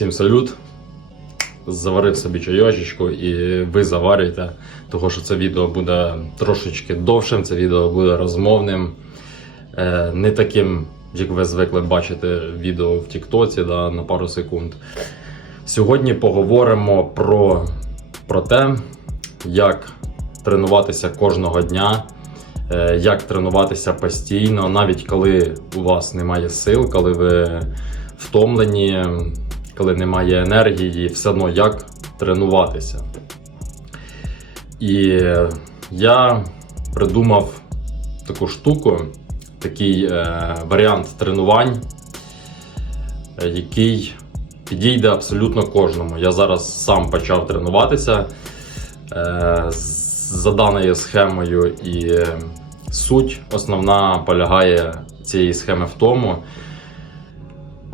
Всім салют. Заварив собі чайочечку і ви заварюєте, тому що це відео буде трошечки довшим, це відео буде розмовним, е, не таким, як ви звикли бачити відео в Тіктоці да, на пару секунд. Сьогодні поговоримо про, про те, як тренуватися кожного дня, е, як тренуватися постійно, навіть коли у вас немає сил, коли ви втомлені, коли немає енергії, все одно як тренуватися. І я придумав таку штуку, такий е, варіант тренувань, е, який підійде абсолютно кожному. Я зараз сам почав тренуватися е, за даною схемою, і суть основна полягає цієї схеми в тому,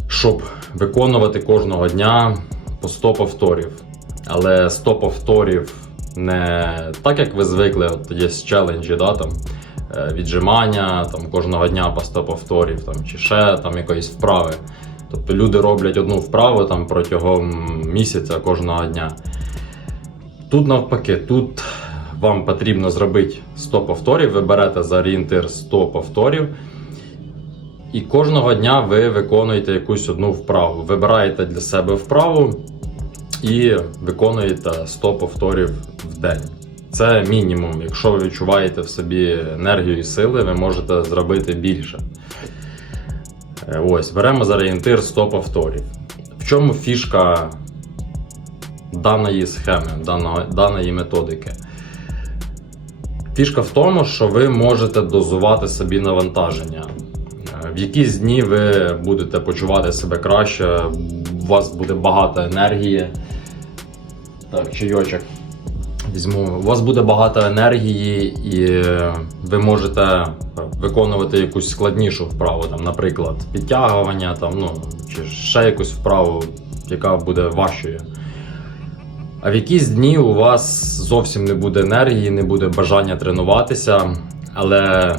щоб виконувати кожного дня по 100 повторів. Але 100 повторів не так, як ви звикли, от є челенджі, да, там, е, віджимання там, кожного дня по 100 повторів, там, чи ще там, якоїсь вправи. Тобто люди роблять одну вправу там, протягом місяця кожного дня. Тут навпаки, тут вам потрібно зробити 100 повторів, ви берете за орієнтир 100 повторів. І кожного дня ви виконуєте якусь одну вправу. Вибираєте для себе вправу і виконуєте 100 повторів в день. Це мінімум. Якщо ви відчуваєте в собі енергію і сили, ви можете зробити більше. Е, Ось, беремо за орієнтир 100 повторів. В чому фішка даної схеми, даної методики? Фішка в тому, що ви можете дозувати собі навантаження. В якісь дні ви будете почувати себе краще, у вас буде багато енергії. Так, чайочок візьму. У вас буде багато енергії, і ви можете виконувати якусь складнішу вправу, там, наприклад, підтягування, там, ну, чи ще якусь вправу, яка буде важчою. А в якісь дні у вас зовсім не буде енергії, не буде бажання тренуватися, але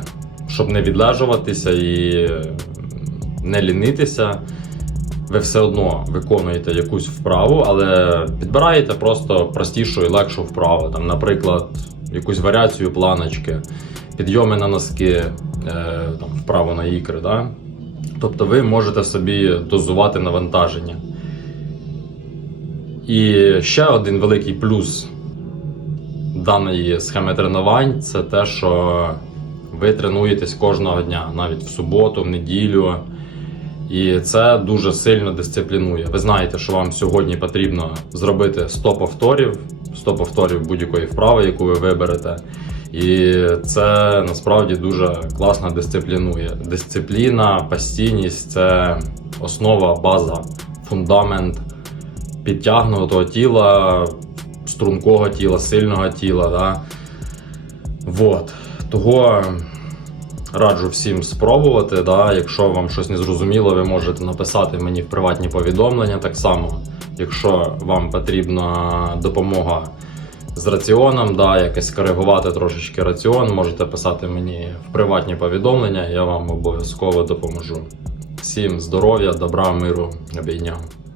щоб не відлежуватися і не лінитися, ви все одно виконуєте якусь вправу, але підбираєте просто простішу і легшу вправу. Там, наприклад, якусь варіацію планочки, підйоми на носки, е, там, вправо на ікри. Да? Тобто ви можете собі дозувати навантаження. І ще один великий плюс даної схеми тренувань це те, що ви тренуєтесь кожного дня, навіть в суботу, в неділю. І це дуже сильно дисциплінує. Ви знаєте, що вам сьогодні потрібно зробити 100 повторів, 100 повторів будь-якої вправи, яку ви виберете. І це насправді дуже класно дисциплінує. Дисципліна, постійність це основа, база, фундамент підтягнутого тіла, стрункого тіла, сильного тіла. Да? Вот. Того раджу всім спробувати. Да? Якщо вам щось не зрозуміло, ви можете написати мені в приватні повідомлення так само. Якщо вам потрібна допомога з раціоном, да, якось коригувати трошечки раціон, можете писати мені в приватні повідомлення, я вам обов'язково допоможу. Всім здоров'я, добра, миру, обійняв.